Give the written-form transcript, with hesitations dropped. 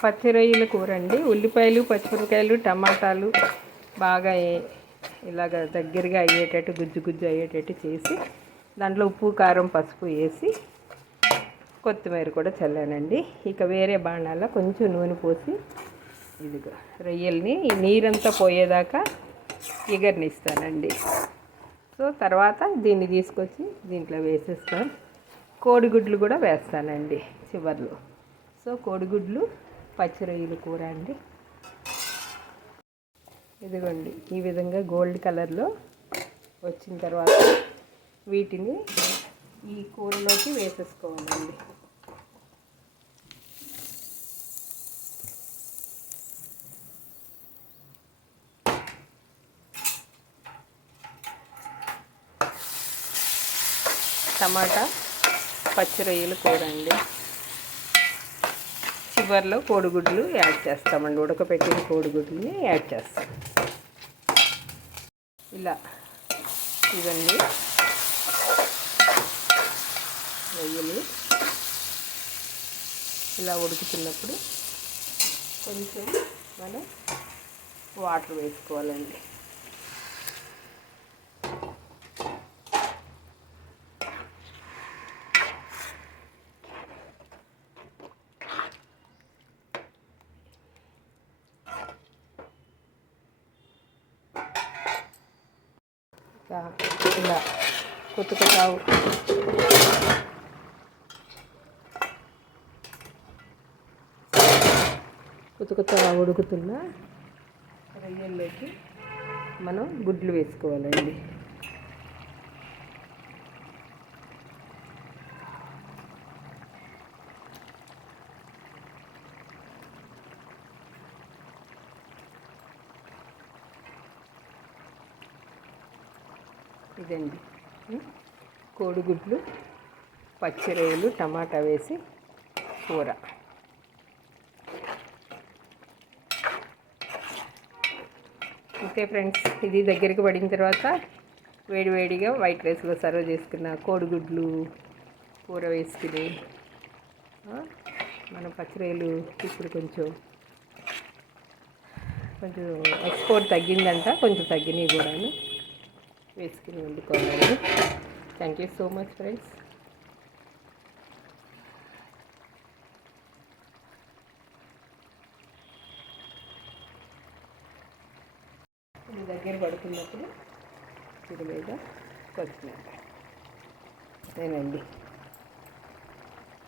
పచ్చి రొయ్యల కూర అండి. ఉల్లిపాయలు, పచ్చిమిరపకాయలు, టమాటాలు బాగా ఇలాగ దగ్గరగా అయ్యేటట్టు గుజ్జు గుజ్జు అయ్యేటట్టు చేసి దాంట్లో ఉప్పు, కారం, పసుపు వేసి కొత్తిమీర కూడా చల్లానండి. ఇక వేరే బాణాల్లో కొంచెం నూనె పోసి ఇదిగో రొయ్యల్ని ఈ నీరంతా పోయేదాకా ఎగరనిస్తానండి. సో తర్వాత దీన్ని తీసుకొచ్చి దీంట్లో వేసేస్తాను. కోడిగుడ్లు కూడా వేస్తానండి చివర్లో. సో కోడిగుడ్లు, పచ్చి రొయ్యల కూర అండి. ఇదిగోండి ఈ విధంగా గోల్డ్ కలర్లో వచ్చిన తర్వాత వీటిని ఈ కూరలోకి వేసేసుకోవాలండి. టమాటా పచ్చి రొయ్యల కూర అండి. చివర్లో కోడిగుడ్లు యాడ్ చేస్తామండి. ఉడకపెట్టిన కోడిగుడ్లని యాడ్ చేస్తాం. ఇలా ఇవన్నీ రొయ్యలు ఇలా ఉడుకుతున్నప్పుడు కొంచెం మనం వాటర్ వేసుకోవాలండి. ఇలా కొత్త ఉడుకుతున్న రొయ్యల్లోకి మనం గుడ్లు వేసుకోవాలండి. ఇదండి కోడిగుడ్లు, పచ్చి రొయ్యలు, టమాటా వేసి కూర. ఓకే ఫ్రెండ్స్, ఇది దగ్గరికి పడిన తర్వాత వేడివేడిగా వైట్ రైస్లో సర్వ్ చేసుకున్న కోడిగుడ్లు కూర వేసుకుని మనం పచ్చి రొయ్యలు ఇప్పుడు కొంచెం ఎక్స్పోర్ట్ తగ్గిందంట, కొంచెం తగ్గినవి కూడాను వేసుకుని వండుకోవాలండి. Thank you so much friends. ఇది దగ్గర పడుతున్నప్పుడు ఇది మీద కొత్తిమీర. నేనండి